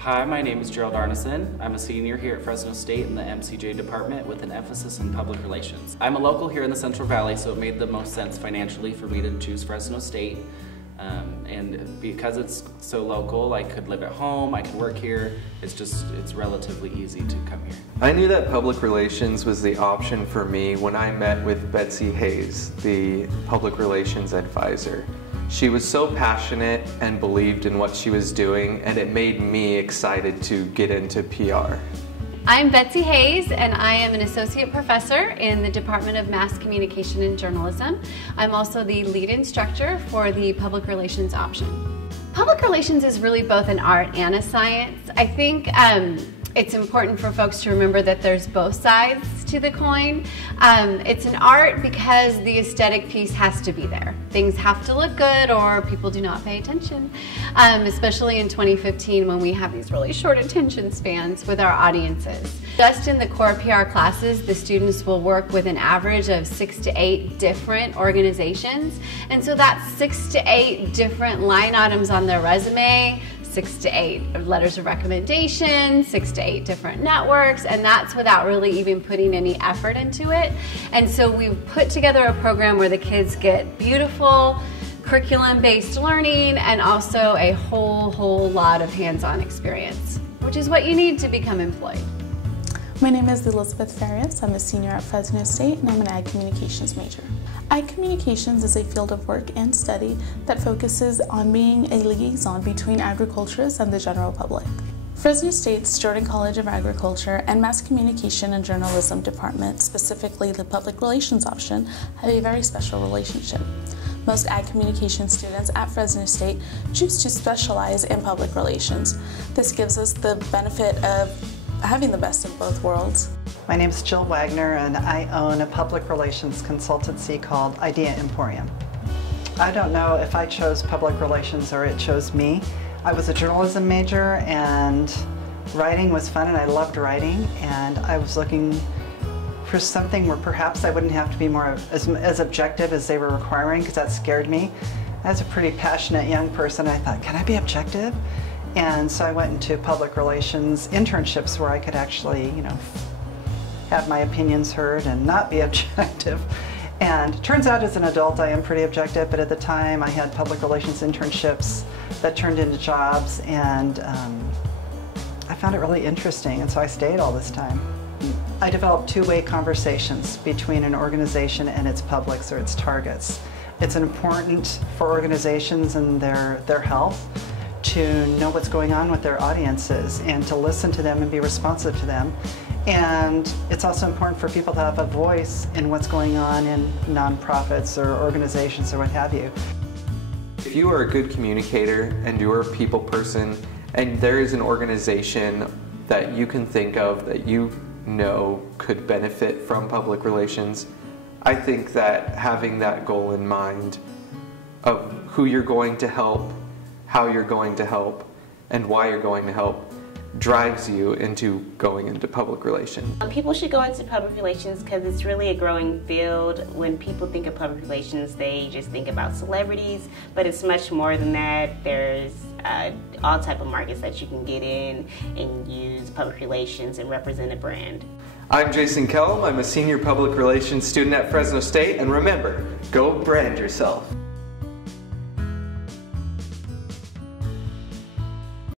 Hi, my name is Gerald Arneson. I'm a senior here at Fresno State in the MCJ department with an emphasis in public relations. I'm a local here in the Central Valley, so it made the most sense financially for me to choose Fresno State. And because it's so local, I could live at home, I could work here. It's relatively easy to come here. I knew that public relations was the option for me when I met with Betsy Hayes, the public relations advisor. She was so passionate and believed in what she was doing, and it made me excited to get into PR. I'm Betsy Hayes, and I am an associate professor in the Department of Mass Communication and Journalism. I'm also the lead instructor for the public relations option. Public relations is really both an art and a science. I think it's important for folks to remember that there's both sides to the coin. It's an art because the aesthetic piece has to be there. Things have to look good or people do not pay attention, especially in 2015 when we have these really short attention spans with our audiences. Just in the core PR classes, the students will work with an average of 6 to 8 different organizations, and so that's 6 to 8 different line items on their resume, 6 to 8 letters of recommendation, 6 to 8 different networks, and that's without really even putting any effort into it. And so we've put together a program where the kids get beautiful curriculum-based learning and also a whole lot of hands-on experience, which is what you need to become employed. My name is Elizabeth Farias. I'm a senior at Fresno State and I'm an Ag Communications major. Ag Communications is a field of work and study that focuses on being a liaison between agriculturists and the general public. Fresno State's Jordan College of Agriculture and Mass Communication and Journalism department, specifically the public relations option, have a very special relationship. Most Ag Communication students at Fresno State choose to specialize in public relations. This gives us the benefit of having the best of both worlds. My name is Jill Wagner and I own a public relations consultancy called Idea Emporium. I don't know if I chose public relations or it chose me. I was a journalism major and writing was fun and I loved writing, and I was looking for something where perhaps I wouldn't have to be more as objective as they were requiring, because that scared me. As a pretty passionate young person, I thought, can I be objective? And so I went into public relations internships where I could actually, have my opinions heard and not be objective. And it turns out as an adult I am pretty objective, but at the time I had public relations internships that turned into jobs, and I found it really interesting, and so I stayed all this time. I developed two-way conversations between an organization and its publics or its targets. It's important for organizations and their health to know what's going on with their audiences and to listen to them and be responsive to them. And it's also important for people to have a voice in what's going on in nonprofits or organizations or what have you. If you are a good communicator and you're a people person and there is an organization that you can think of that you know could benefit from public relations, I think that having that goal in mind of who you're going to help, how you're going to help, and why you're going to help drives you into going into public relations. People should go into public relations because it's really a growing field. When people think of public relations, they just think about celebrities, but it's much more than that. There's all type of markets that you can get in and use public relations and represent a brand. I'm Jason Kellum. I'm a senior public relations student at Fresno State, and remember, go brand yourself.